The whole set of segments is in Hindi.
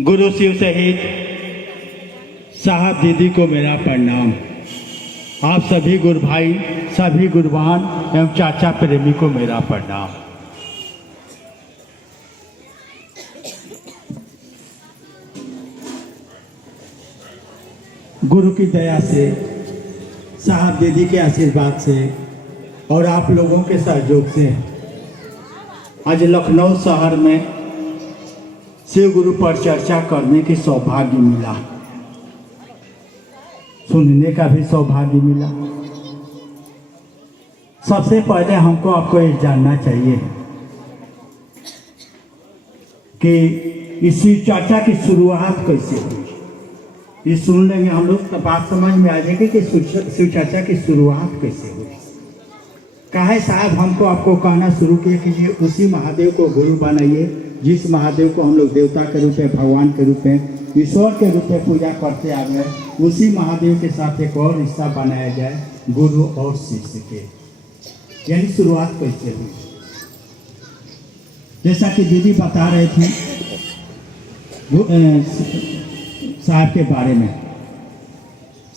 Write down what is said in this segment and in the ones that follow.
गुरु शिव सहित साहब दीदी को मेरा प्रणाम। आप सभी गुरु भाई, सभी गुरुवान एवं चाचा प्रेमी को मेरा प्रणाम। गुरु की दया से, साहब दीदी के आशीर्वाद से और आप लोगों के सहयोग से आज लखनऊ शहर में शिव गुरु पर चर्चा करने की सौभाग्य मिला, सुनने का भी सौभाग्य मिला। सबसे पहले हमको आपको ये जानना चाहिए कि इस चर्चा की शुरुआत कैसे हुई। ये सुन लेंगे हम लोग तो बात समझ में आ जाएगी कि शिव चर्चा की शुरुआत कैसे हुई। कहा साहब हमको आपको कहना शुरू किया कि ये उसी महादेव को गुरु बनाइए जिस महादेव को हम लोग देवता के रूप में, भगवान के रूप में, ईश्वर के रूप में पूजा करते आ गए। उसी महादेव के साथ एक और रिश्ता बनाया जाए गुरु और शिष्य के। यही शुरुआत कैसे हुई। जैसा कि दीदी बता रहे थे साहब के बारे में।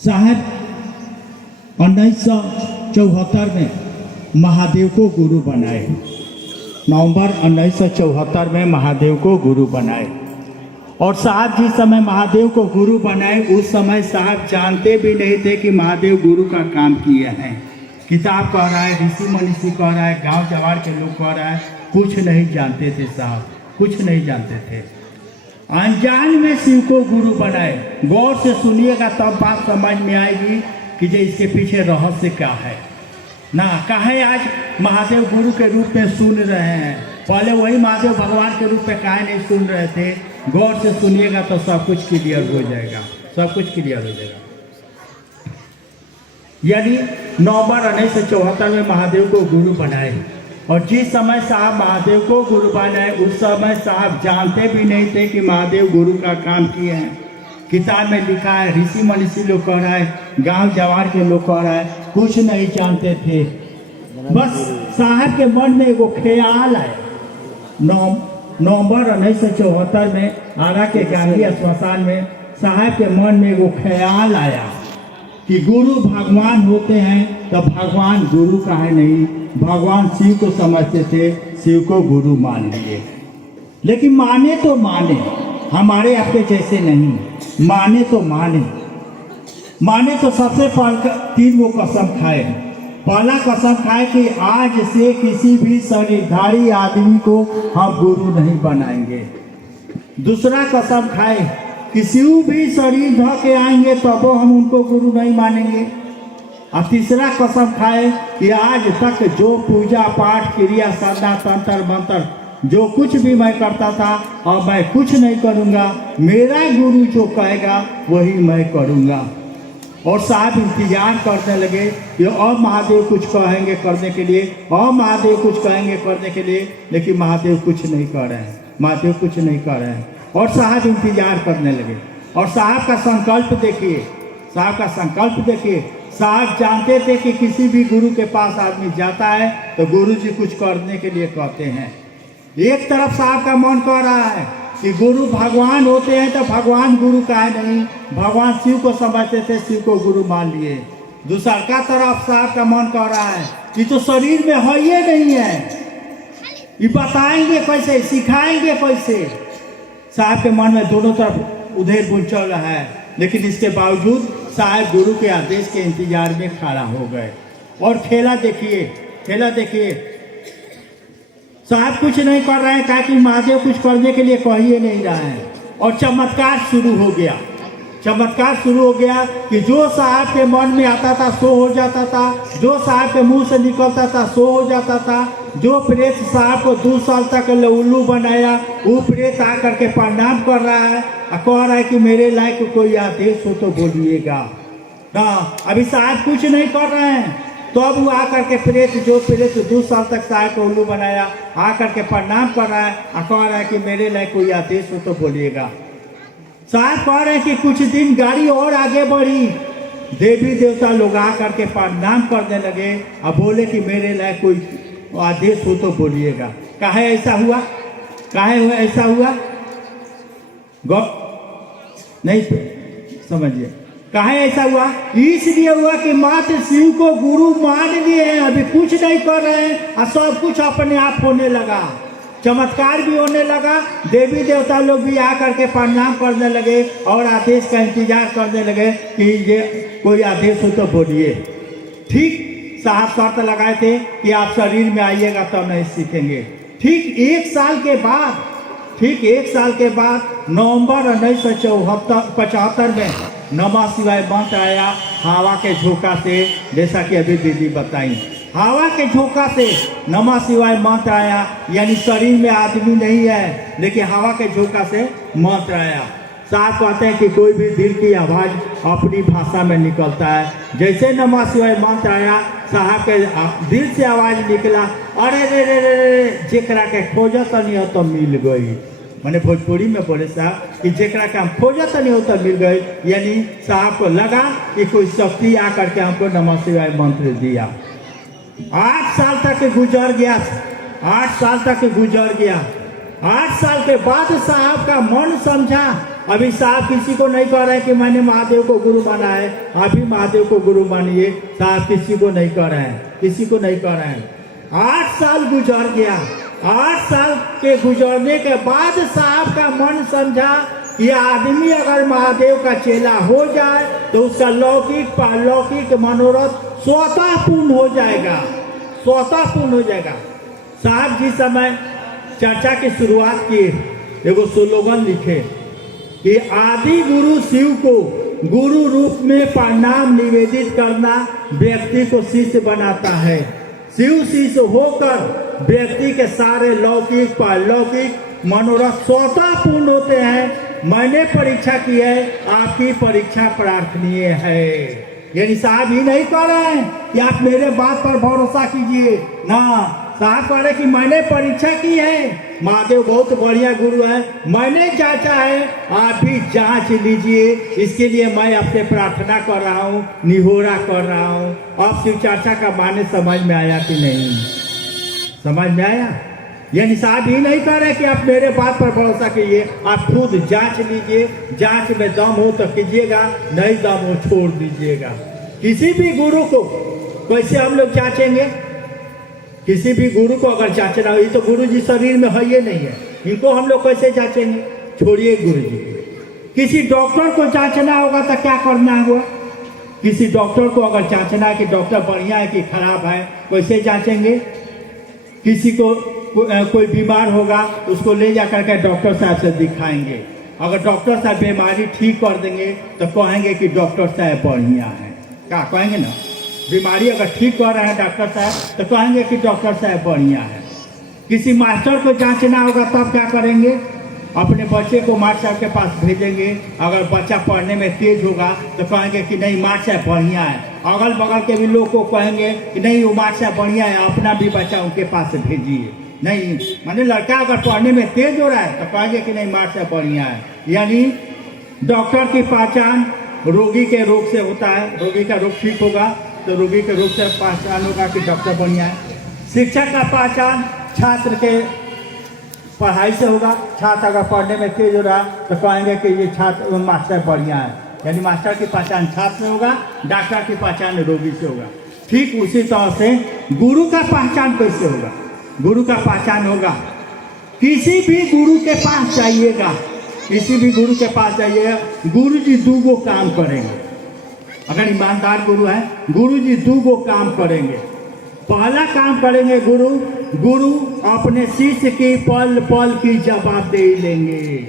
साहब 1974 में महादेव को गुरु बनाए। नवंबर 1974 में महादेव को गुरु बनाए। और साहब जिस समय महादेव को गुरु बनाए उस समय साहब जानते भी नहीं थे कि महादेव गुरु का काम किए हैं। किताब कह रहा है, ऋषि मनीषी कह रहा है, गांव जवार के लोग कह रहा है, कुछ नहीं जानते थे साहब, कुछ नहीं जानते थे। अनजान में शिव को गुरु बनाए। गौर से सुनिएगा तब बात समझ में आएगी कि जो इसके पीछे रहस्य क्या है ना। काहे आज महादेव गुरु के रूप में सुन रहे हैं, पहले वही महादेव भगवान के रूप में काहे नहीं सुन रहे थे। गौर से सुनिएगा तो सब कुछ क्लियर हो जाएगा, सब कुछ क्लियर हो जाएगा। यानी नवंबर 1974 में महादेव को गुरु बनाए। और जिस समय साहब महादेव को गुरु बनाए उस समय साहब जानते भी नहीं थे कि महादेव गुरु का काम किए हैं। किताब में लिखा है, ऋषि मनीषी लोग कह रहा है, गांव जवार के लोग कह रहा है, कुछ नहीं जानते थे। बस साहब के मन में वो ख्याल आया। नवंबर 1974 में आरा के गांधी श्मशान में साहब के मन में वो ख्याल आया कि गुरु भगवान होते हैं तो भगवान गुरु का है नहीं। भगवान शिव को समझते थे, शिव को गुरु मान लिए। लेकिन माने तो माने, हमारे आपके जैसे नहीं। माने तो माने तो सबसे पहले 3 वो कसम खाए। पहला कसम खाए कि आज से किसी भी शरीरधारी आदमी को हम गुरु नहीं बनाएंगे। दूसरा कसम खाए कि शिव भी शरीर ध के आएंगे तब हम उनको गुरु नहीं मानेंगे। और तीसरा कसम खाए कि आज तक जो पूजा पाठ क्रिया साधना तंत्र मंत्र जो कुछ भी मैं करता था और मैं कुछ नहीं करूँगा, मेरा गुरु जो कहेगा वही मैं करूँगा। और साहब इंतजार करने लगे कि और महादेव कुछ कहेंगे करने के लिए, और महादेव कुछ कहेंगे करने के लिए, लेकिन महादेव कुछ नहीं कर रहे हैं, महादेव कुछ नहीं कर रहे हैं। और साहब इंतजार करने लगे। और साहब का संकल्प देखिए, साहब का संकल्प देखिए। साहब जानते थे कि किसी भी गुरु के पास आदमी जाता है तो गुरु जी कुछ करने के लिए कहते हैं। एक तरफ साहब का मन कह रहा है कि गुरु भगवान होते हैं तो भगवान गुरु का है नहीं, भगवान शिव को समझते थे, शिव को गुरु मान लिए। दूसरा का तरफ साहब का मन कह रहा है कि तो शरीर में है ये नहीं है, ये बताएंगे कैसे, सिखाएंगे कैसे। साहब के मन में दोनों तरफ उधेड़ बुन चल रहा है। लेकिन इसके बावजूद साहब गुरु के आदेश के इंतजार में खड़ा हो गए। और खेला देखिए, खेला देखिए। साहब कुछ नहीं कर रहे हैं, कहा कि महादेव कुछ करने के लिए कह ही नहीं रहा है। और चमत्कार शुरू हो गया। चमत्कार शुरू हो गया कि जो साहब के मन में आता था सो हो जाता था, जो साहब के मुंह से निकलता था सो हो जाता था। जो प्रेत साहब को 2 साल तक उल्लू बनाया, वो प्रेत आकर के प्रणाम कर रहा है और कह रहा है कि मेरे लायक कोई आदेश हो तो बोलिएगा ना। अभी साहब कुछ नहीं कर रहे हैं तो अब वो आकर के प्रेत, जो प्रेत 2 साल तक साहब को उल्लू बनाया, आकर के प्रणाम कर रहा है और कह रहा है कि मेरे लायक कोई आदेश हो तो बोलिएगा। साहब कह रहे हैं कि कुछ दिन गाड़ी और आगे बढ़ी, देवी देवता लोग आकर के प्रणाम करने लगे और बोले कि मेरे लायक कोई आदेश हो तो बोलिएगा। काहे ऐसा हुआ, काहे ऐसा हुआ? गौ नहीं तो समझिए काहे ऐसा हुआ, इसलिए हुआ कि मात्र शिव को गुरु मान लिए हैं, अभी कुछ नहीं कर रहे हैं और सब कुछ अपने आप होने लगा, चमत्कार भी होने लगा, देवी देवता लोग भी आकर के प्रणाम करने लगे और आदेश का इंतजार करने लगे कि ये कोई आदेश हो तो बोलिए। ठीक साहब शर्त लगाए थे कि आप शरीर में आइएगा तब नहीं सीखेंगे। ठीक एक साल के बाद नवंबर 1975 में नमः शिवाय मंत्र आया हवा के झोंका से, जैसा कि अभी दीदी बताई, हवा के झोंका से नमः शिवाय मंत्र आया, यानी शरीर में आदमी नहीं है लेकिन हवा के झोंका से मंत्र आया। साथ कहते हैं कि कोई भी दिल की आवाज़ अपनी भाषा में निकलता है, जैसे नमः शिवाय मंत्र आया साहब के दिल से आवाज़ निकला, अरे रे रे रे जेकरा के खोजत नहीं हो तो मिल गई। मैंने भोजपुरी में बोले साहब कि जेकरा के हम खोजत नहीं हो तो मिल गई, यानी साहब को लगा कि कोई शक्ति आकर के हमको नमः शिवाय मंत्र दिया। 8 साल तक गुजर गया, 8 साल तक गुजर गया। 8 साल के बाद साहब का मन समझा, अभी साहब किसी को नहीं कह रहे कि मैंने महादेव को गुरु माना है, अभी महादेव को गुरु मानिए, साहब किसी को नहीं कह रहे हैं, किसी को नहीं कह रहे हैं। 8 साल गुजर गया। 8 साल के गुजरने के बाद साहब का मन समझा कि आदमी अगर महादेव का चेला हो जाए तो उसका लौकिक पारलौकिक मनोरथ स्वतः पूर्ण हो जाएगा, स्वतः पूर्ण हो जाएगा। साहब जिस समय चर्चा की शुरुआत की, एगो स्लोगन लिखे कि आदि गुरु शिव को गुरु रूप में प्रणाम निवेदित करना व्यक्ति को शिष्य बनाता है। शिव शिष्य होकर व्यक्ति के सारे लौकिक पारलौकिक मनोरथ स्वतः पूर्ण होते हैं। मैंने परीक्षा की है, आपकी परीक्षा प्रार्थनीय है। यानी साहब ही नहीं कह रहे हैं कि आप मेरे बात पर भरोसा कीजिए ना, साहब कह रहे कि मैंने परीक्षा की है, महादेव बहुत बढ़िया गुरु है, मैंने जांचा है, आप भी जांच लीजिए। इसके लिए मैं आपसे प्रार्थना कर रहा हूँ, निहोरा कर रहा हूँ। अब शिव चर्चा का माने समझ में आया कि नहीं? समझ में आया? यानी साहब ही नहीं कह रहे कि आप मेरे बात पर भरोसा कीजिए, आप खुद जांच लीजिए, जांच में दम हो तो कीजिएगा, नहीं दम हो छोड़ दीजिएगा। किसी भी गुरु को कैसे हम लोग जांचेंगे? किसी भी गुरु को अगर जांचना हो, ये तो गुरु जी शरीर में है ये नहीं है, इनको हम लोग कैसे जांचेंगे? छोड़िए गुरु जी। किसी डॉक्टर को जांचना होगा तो क्या करना होगा? किसी डॉक्टर को अगर जांचना है कि डॉक्टर बढ़िया है कि खराब है, कैसे जांचेंगे? किसी को कोई बीमार होगा उसको ले जाकर के डॉक्टर साहब से दिखाएंगे, अगर डॉक्टर साहब बीमारी ठीक कर देंगे तो कहेंगे कि डॉक्टर साहब बढ़िया है, क्या कहेंगे ना? बीमारी अगर ठीक कर रहे हैं डॉक्टर साहब तो कहेंगे कि डॉक्टर साहब बढ़िया है। किसी मास्टर को जांचना होगा तब क्या करेंगे? अपने बच्चे को मास्टर साहब के पास भेजेंगे, अगर बच्चा पढ़ने में तेज होगा तो कहेंगे कि नहीं मास्टर साहब बढ़िया है। अगल बगल के भी लोग को कहेंगे कि नहीं वो मास्टर साहब बढ़िया है, अपना भी बच्चा उनके पास भेजिए। नहीं माने लड़का अगर पढ़ने में तेज हो रहा है तो कहेंगे कि नहीं मास्टर साहब बढ़िया है। यानी डॉक्टर की पहचान रोगी के रोग से होता है, रोगी का रोग ठीक होगा तो रोगी के रोग से पहचान होगा कि डॉक्टर बढ़िया है। शिक्षक का पहचान छात्र के पढ़ाई से होगा, छात्र अगर पढ़ने में तेज हो रहा तो कहेंगे कि ये छात्र मास्टर बढ़िया है। यानी मास्टर की पहचान छात्र से होगा, डॉक्टर की पहचान रोगी से होगा। ठीक उसी तरह से गुरु का पहचान कैसे होगा? गुरु का पहचान होगा, किसी भी गुरु के पास जाइएगा, किसी भी गुरु के पास जाइएगा, गुरु जी दो गो काम करेंगे। अगर ईमानदार गुरु है, गुरु जी दो गो काम करेंगे। पहला काम करेंगे गुरु अपने शिष्य की पल पल की जवाबदेही लेंगे।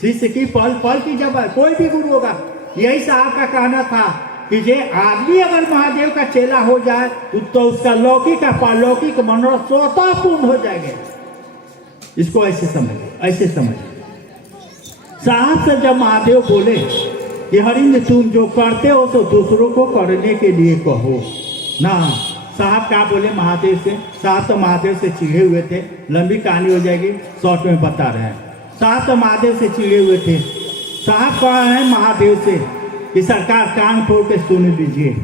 शिष्य की पल पल की जवाब, कोई भी गुरु होगा। यही साहब का कहना था कि जे आदमी अगर महादेव का चेला हो जाए तो उसका लौकिक का पारलौकिक मनोरथ स्वतः पूर्ण हो जाएगा। इसको ऐसे समझिए, ऐसे समझिए। साहब से जब महादेव बोले कि हरिंद्र तुम जो करते हो तो दूसरों को करने के लिए कहो ना, साहब क्या बोले महादेव से? साहब तो महादेव से चिढ़े हुए थे, लंबी कहानी हो जाएगी, शॉर्ट में बता रहे हैं। साहब तो महादेव से चिढ़े हुए थे। साहब कह रहे हैं महादेव से कि सरकार कान खोल के सुन लीजिए,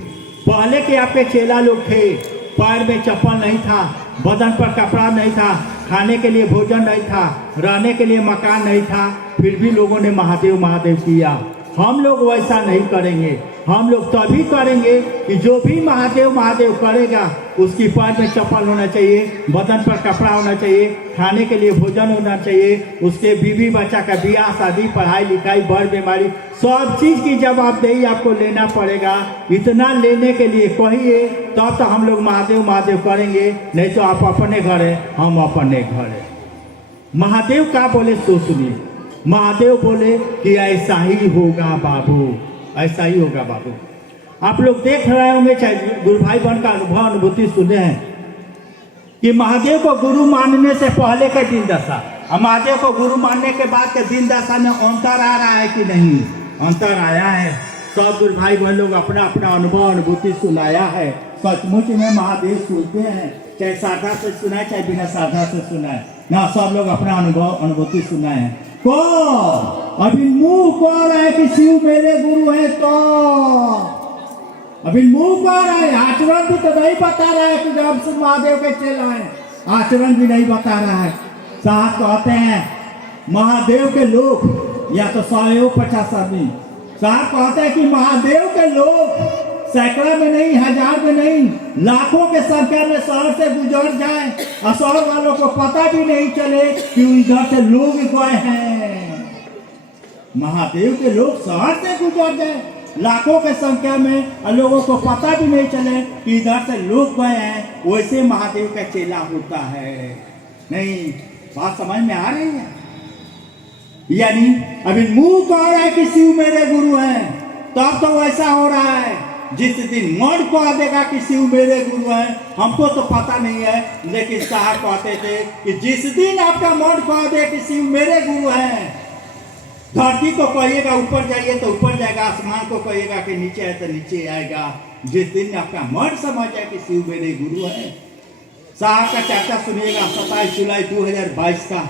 पहले के आपके चेला लोग थे, पैर में चप्पल नहीं था, बदन पर कपड़ा नहीं था, खाने के लिए भोजन नहीं था, रहने के लिए मकान नहीं था, फिर भी लोगों ने महादेव महादेव किया। हम लोग वैसा नहीं करेंगे। हम लोग तभी करेंगे कि जो भी महादेव महादेव करेगा उसकी पैर में चप्पल होना चाहिए, बदन पर कपड़ा होना चाहिए, खाने के लिए भोजन होना चाहिए, उसके बीवी बच्चा का ब्याह शादी, पढ़ाई लिखाई, बड़ बीमारी, सब चीज़ की जवाबदेही आपको लेना पड़ेगा। इतना लेने के लिए कहिए तब तो हम लोग महादेव महादेव करेंगे, नहीं तो आप अपने घर है, हम अपने घर है। महादेव का बोले सो सुनिए। महादेव बोले कि ऐसा ही होगा बाबू, ऐसा ही होगा बाबू। आप लोग देख रहे होंगे, चाहे गुरु भाई बहन का अनुभूति सुने हैं कि महादेव को गुरु मानने से पहले के दिन दशा और महादेव को गुरु मानने के बाद के दिन दशा में अंतर आ रहा है कि नहीं? अंतर आया है। सब गुरु भाई बहन लोग अपना अपना अनुभव अनुभूति सुनाया है। सचमुच में महादेव सुनते हैं, चाहे साधा से सुनाए चाहे बिना साधा से सुनाए ना, सब लोग अपना अनुभव अनुभूति सुनाए हैं। कौन अभी मुंह कह रहा है कि शिव मेरे गुरु है? तो अभी मुंह कह रहा है, आचरण भी तो नहीं बता रहा है कि जब से महादेव के चेला है, आचरण भी नहीं बता रहा है। साथ कहते हैं महादेव के लोग या तो 150 आदमी, साथ कहते हैं कि महादेव के लोग सैकड़ा में नहीं, हजार में नहीं, लाखों के संख्या में शहर से गुजर जाए और शहर वालों को पता भी नहीं चले कि इधर से लोग गए हैं। महादेव के लोग शहर से गुजर जाए लाखों के संख्या में और लोगों को पता भी नहीं चले कि इधर से लोग गए हैं, वैसे महादेव का चेला होता है। नहीं, बात समझ में आ रही है? यानी अभी मुंह कह रहा है कि शिव मेरे गुरु हैं, तब तो वैसा हो रहा है। जिस दिन मन कह देगा कि शिव मेरे गुरु हैं, हमको तो पता नहीं है, लेकिन साहब कहते थे कि जिस दिन आपका मन कह दे कि शिव मेरे गुरु हैं, धरती को कहिएगा ऊपर जाइए तो ऊपर जाएगा, आसमान को कहिएगा कि नीचे है तो नीचे आएगा। जिस दिन आपका मन समझ जाए कि शिव मेरे गुरु है। साहब का चर्चा सुनिएगा 27 जुलाई 2022 का।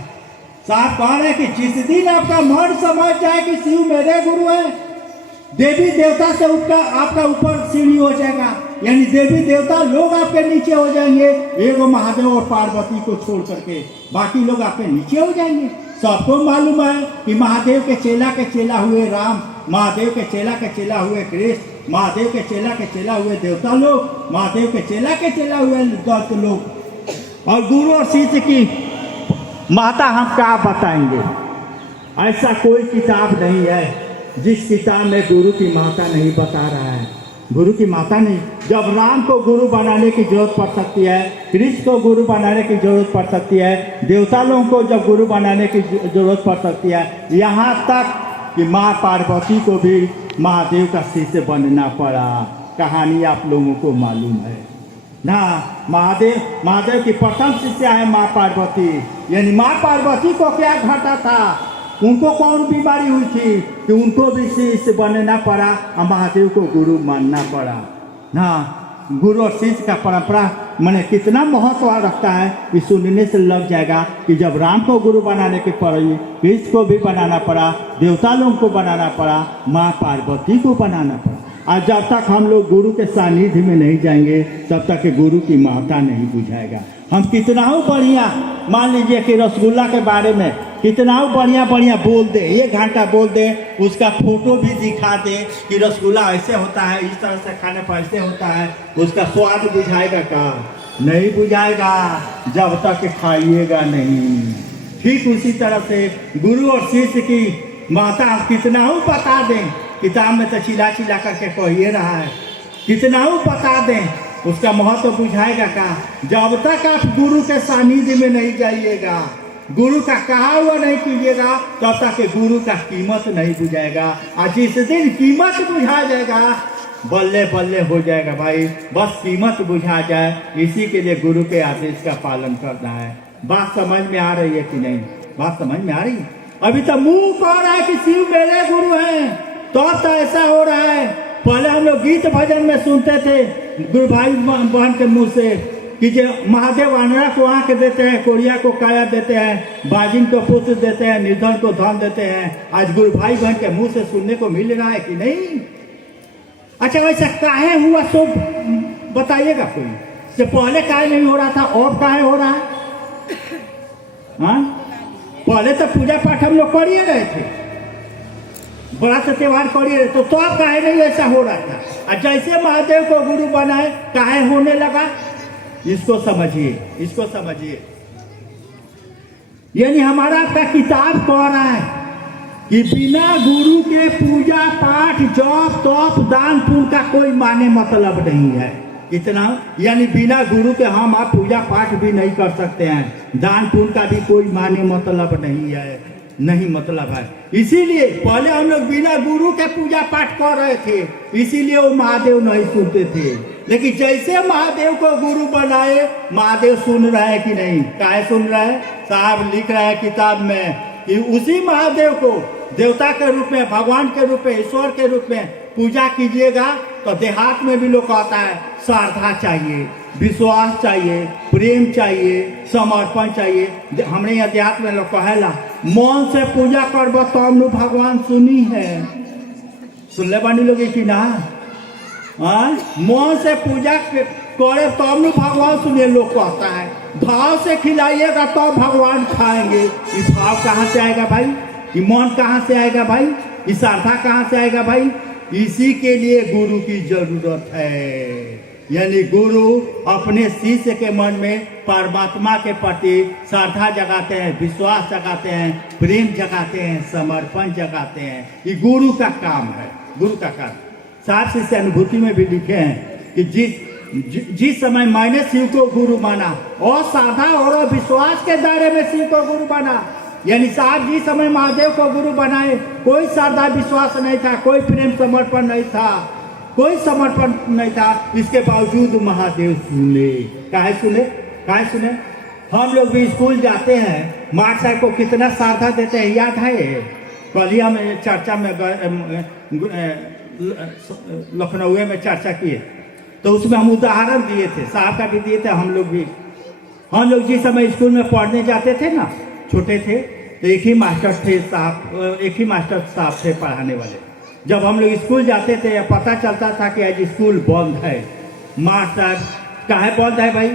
साहब कह रहे हैं कि जिस दिन आपका मन समझ जाए कि शिव मेरे गुरु है, देवी देवता से आपका ऊपर सीढ़ी हो जाएगा, यानी देवी देवता लोग आपके नीचे हो जाएंगे। एगो महादेव और पार्वती को छोड़ करके बाकी लोग आपके नीचे हो जाएंगे। सबको मालूम है कि महादेव के चेला हुए राम, महादेव के चेला हुए कृष्ण, महादेव के चेला हुए देवता लोग, महादेव के चेला हुए दत्त लोग। और गुरु और शिष्य की माता हम क्या बताएंगे? ऐसा कोई किताब नहीं है जिस किताब में गुरु की माता नहीं बता रहा है। गुरु की माता नहीं। जब राम को गुरु बनाने की जरूरत पड़ सकती है, कृष्ण को गुरु बनाने की जरूरत पड़ सकती है, देवता लोगों को जब गुरु बनाने की जरूरत पड़ सकती है, यहाँ तक कि माँ पार्वती को भी महादेव का शिष्य बनना पड़ा। कहानी आप लोगों को मालूम है ना। महादेव की प्रथम शिष्य है माँ पार्वती। यानी माँ पार्वती को क्या घटा था, उनको कौन बीमारी हुई थी कि उनको भी शिष्य बनना पड़ा और महादेव को गुरु मानना पड़ा ना। गुरु और शिष्य का परंपरा मैंने कितना महत्व रखता है कि सुनने से लग जाएगा कि जब राम को गुरु बनाने की पड़ी, कृष्ण को भी बनाना पड़ा, देवता लोगों को बनाना पड़ा, माँ पार्वती को बनाना पड़ा। और जब तक हम लोग गुरु के सानिध्य में नहीं जाएंगे तब तक गुरु की महत्ता नहीं बुझाएगा। हम कितना हो बढ़िया, मान लीजिए कि रसगुल्ला के बारे में कितना हो बढ़िया बोल दे, 1 घंटा बोल दे, उसका फोटो भी दिखा दे कि रसगुल्ला ऐसे होता है, इस तरह से खाने पर ऐसे होता है, उसका स्वाद बुझाएगा का? नहीं बुझाएगा जब तक खाइएगा नहीं। ठीक उसी तरह से गुरु और शिष्य की माता कितना हो बता दें, किताब में तो चिल्ला करके कहिए रहा है, कितना हो बता दें, उसका महत्व बुझाएगा का? जब तक आप गुरु के सानिध्य में नहीं जाइएगा, गुरु का कहा हुआ नहीं कीजिएगा, तब तक गुरु का कीमत नहीं बुझाएगा। और जिस दिन कीमत बुझा जाएगा, बल्ले बल्ले हो जाएगा भाई। बस कीमत बुझा जाए, इसी के लिए गुरु के आदेश का पालन करना है। बात समझ में आ रही है कि नहीं? बात समझ में आ रही है? अभी तो मुंह कह रहा है कि शिव मेरे गुरु हैं, तो ऐसा हो रहा है। पहले हम लोग गीत भजन में सुनते थे गुरु भाई बहन के मुंह से कि जो महादेव अनरा को आंख देते हैं, कोरिया को काया देते हैं, बाजिन को पुत्र देते हैं, निर्धन को धन देते हैं। आज गुरु भाई बहन के मुंह से सुनने को मिल रहा है कि नहीं? अच्छा, वैसा काहे हुआ सो बताइएगा कोई? से पहले काहे नहीं हो रहा था, अब काहे हो रहा है? हाँ, पहले तो पूजा पाठ हम लोग कर ही रहे थे, बड़ा सा त्योहार कर ही रहे, तो अब काहे नहीं ऐसा हो रहा था। और जैसे महादेव को गुरु बनाए काहे होने लगा, इसको समझिए, इसको समझिए। यानी हमारा आपका किताब कह रहा है कि बिना गुरु के पूजा पाठ जप तप दान पुण्य का कोई माने मतलब नहीं है। इतना, यानी बिना गुरु के हम आप पूजा पाठ भी नहीं कर सकते हैं, दान पुण्य का भी कोई माने मतलब नहीं है, नहीं मतलब है। इसीलिए पहले हम लोग बिना गुरु के पूजा पाठ कर रहे थे, इसीलिए वो महादेव नहीं सुनते थे। लेकिन जैसे महादेव को गुरु बनाए, महादेव सुन रहा है कि नहीं, काहे सुन रहा है, साहब लिख रहा है किताब में कि उसी महादेव को देवता के रूप में, भगवान के रूप में, ईश्वर के रूप में पूजा कीजिएगा तो देहात में भी लोग कहता है श्रद्धा चाहिए, विश्वास चाहिए, प्रेम चाहिए, समर्पण चाहिए। हमने यहाँ देहात में लोग कहेला मन से पूजा करब तब नु भगवान सुनी है, सुनले बानी लोग कि ना, मन से पूजा करे तब नु भगवान सुनिए, लोग कहता है। भाव से खिलाइएगा तब तो भगवान खाएंगे। ये भाव कहाँ से आएगा भाई, ये मन कहाँ से आएगा भाई, ये श्रद्धा कहाँ से आएगा भाई। इसी के लिए गुरु की जरूरत है। यानी गुरु अपने शिष्य के मन में परमात्मा के प्रति श्रद्धा जगाते हैं, विश्वास जगाते हैं, प्रेम जगाते हैं, समर्पण जगाते हैं। ये गुरु का काम है, गुरु का काम। साथ शिष्य अनुभूति में भी लिखे हैं कि जिस समय मैंने शिव को गुरु माना और श्रद्धा और विश्वास के दायरे में शिव को गुरु माना, यानी साहब जिस समय महादेव को गुरु बनाए कोई श्रद्धा विश्वास नहीं था, कोई प्रेम समर्पण नहीं था, कोई समर्पण नहीं था, इसके बावजूद महादेव सुने। काहे सुने, काहे सुने। हम लोग भी स्कूल जाते हैं, मास्टर साहब को कितना श्रद्धा देते हैं, याद है। कल में चर्चा में लखनऊ में चर्चा किए तो उसमें हम उदाहरण दिए थे, साहब का भी दिए थे। हम लोग जिस समय स्कूल में पढ़ने जाते थे ना, छोटे थे, तो एक ही मास्टर थे साहब, एक ही मास्टर साहब थे पढ़ाने वाले। जब हम लोग स्कूल जाते थे या पता चलता था कि आज स्कूल बंद है, मास्टर काहे बंद है भाई,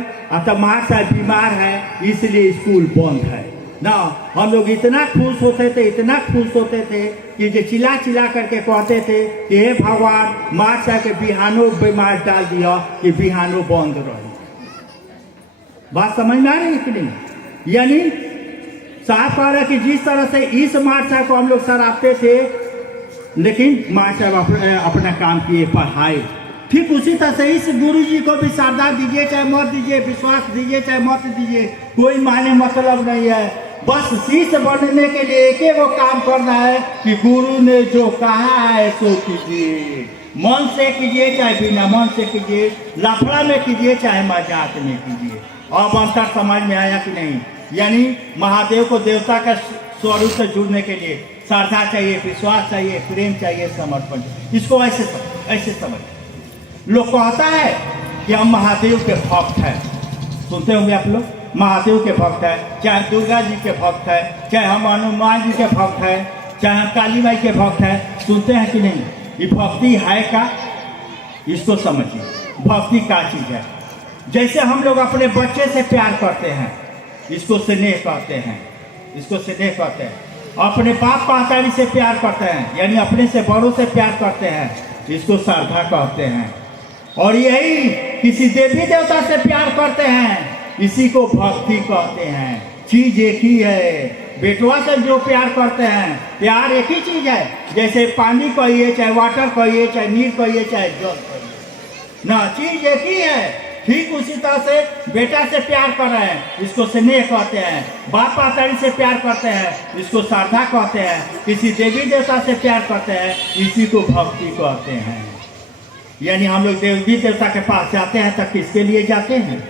तो मास्टर बीमार है इसलिए स्कूल बंद है ना, हम लोग इतना खुश होते थे, इतना खुश होते थे कि जो चिल्ला चिल्ला करके कहते थे कि हे भगवान मास्टर के बिहानो बीमार डाल दिया कि बिहानो बंद रहे। बात समझ में आ रही है कि नहीं। यानी साफ कह रहा है कि जिस तरह से इस मास्टर को हम लोग सराहते थे, लेकिन मास्टर अपना काम किए, पढ़ाए, ठीक उसी तरह से इस गुरु जी को भी श्रद्धा दीजिए चाहे मत दीजिए, विश्वास दीजिए चाहे मत दीजिए, कोई माने मतलब नहीं है। बस शिष्य बनने के लिए एक ही वो काम करना है कि गुरु ने जो कहा है सो कीजिए, मन से कीजिए चाहे बिना मन से कीजिए, लफड़ा में कीजिए चाहे मजाक में कीजिए। अब अंतर समझ में आया कि नहीं। यानी महादेव को देवता का स्वरूप से जुड़ने के लिए श्रद्धा चाहिए, विश्वास चाहिए, प्रेम चाहिए, समर्पण चाहिए। इसको ऐसे समझ। लोग कहता है कि हम महादेव के भक्त हैं, सुनते होंगे आप लोग, महादेव के भक्त है, चाहे दुर्गा जी के भक्त है, चाहे हम हनुमान जी के भक्त है, चाहे हम काली माई के भक्त है, सुनते हैं कि नहीं। ये भक्ति है का, इसको समझिए, भक्ति क्या चीज है। जैसे हम लोग अपने बच्चे से प्यार करते हैं, इसको स्नेह कहते हैं, इसको स्नेह कहते हैं। अपने बाप महतारी से प्यार करते हैं, यानी अपने से बड़ों से प्यार करते हैं, इसको श्रद्धा कहते हैं। और यही किसी देवी देवता से प्यार करते हैं, इसी को भक्ति कहते हैं। चीज एक ही है। बेटवा से जो प्यार करते हैं, प्यार एक ही चीज है। जैसे पानी कहिए चाहे वाटर कहिए, चाहे नीर कहिए चाहे जल कहिए ना, चीज एक ही है। ठीक उसी तरह से बेटा से प्यार कर रहे हैं, इसको स्नेह कहते हैं। बाप महतारी से प्यार करते हैं, इसको श्रद्धा कहते हैं। किसी देवी देवता से प्यार करते हैं, इसी को भक्ति कहते हैं। यानी हम लोग देवी देवता के पास जाते हैं तो किसके लिए जाते हैं,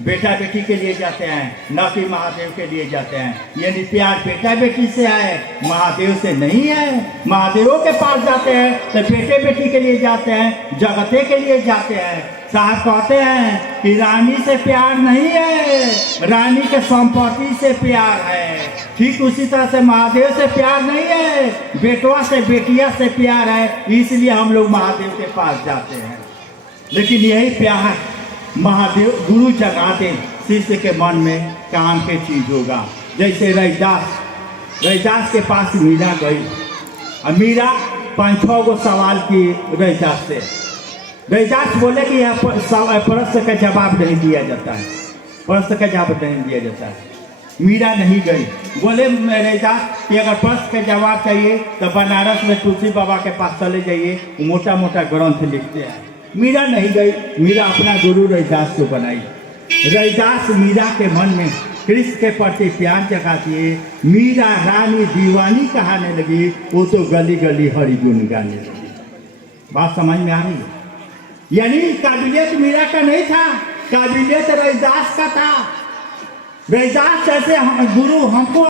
बेटा बेटी के लिए जाते हैं, न कि महादेव के लिए जाते हैं। यानी प्यार बेटा बेटी से है, महादेव से नहीं है। महादेवों के पास जाते हैं तो बेटे बेटी के लिए जाते हैं, जगते के लिए जाते हैं। साहब कहते हैं कि रानी से प्यार नहीं है, रानी के संपत्ति से प्यार है। ठीक उसी तरह से महादेव से प्यार नहीं है, बेटवा से बेटिया से प्यार है, इसलिए हम लोग महादेव के पास जाते हैं। लेकिन यही प्यार महादेव गुरु जगा दे, शिष्य के मन में काम की चीज होगा। जैसे रैदास के पास मीरा गई और मीरा 5-6 गो सवाल की रैदास से। रैदास बोले कि यह प्रश्न का जवाब नहीं दिया जाता है, प्रश्न का जवाब नहीं दिया जाता है। मीरा नहीं गई। बोले रैदास कि अगर प्रश्न का जवाब चाहिए तो बनारस में तुलसी बाबा के पास चले जाइए, मोटा मोटा ग्रंथ लिखते हैं। मीरा नहीं गई। मीरा अपना गुरु रैदास को बनाई। रैदास मीरा के मन में कृष्ण के प्रति प्यार जगाती है। मीरा रानी दीवानी कहाने लगी, वो तो गली गली हरि गुण गाने लगी। बात समझ में आ रही है? यानी काबिलियत मीरा का नहीं था, काबिलियत रैदास का था। रैदास जैसे गुरु हमको